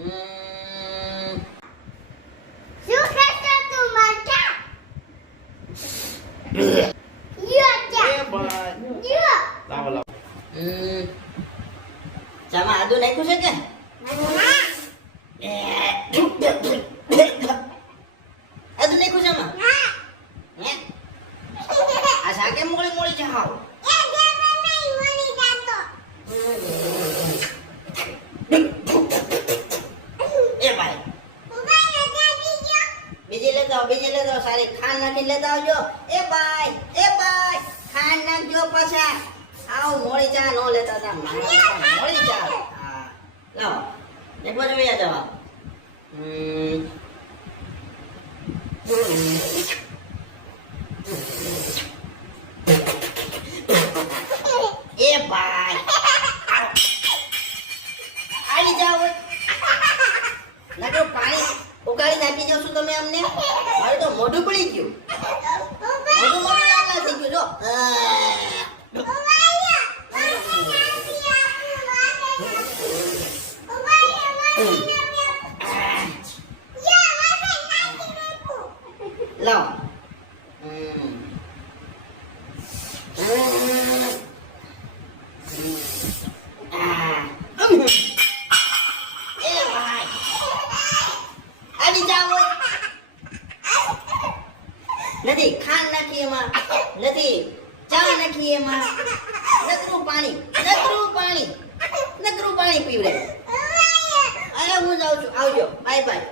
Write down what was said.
શું કરતો તું મરચા? યો જા. એ ભાઈ યો. લાવો લાવો. ચામાં આદુ નાખ્યું છે કે ના. આદુ નાખ્યું છે આમાં ના. હે આ શાકે મોળી મોળી છે હાવ એ દેવા નહીં મરી જાતો. એ ભાઈ ઉભાઈ નતા બીજો. બીજી લેતા આવો સારી ખાંડ નાખીને લેતા આવજો એ ભાઈ ખાંડ નાખજો પાછા આવ મોળી ચા નો લેતા હતા મોળી ચા હા લાવો એક બાજુ વયા જવા એ ભાઈ આડી જાઓ લાગો પાણી ઉકાળી નાખી જાવ છું તમે અમને મારું તો મોઢું પડી ગયું મોઢું લાલ થઈ ગયું જો લાવ નથી ખાંડ નાખી એમાં નથી ચા નાખી એમાં નકરું પાણી પીવડે અરે હું જાઉં છું આવજો બાય બાય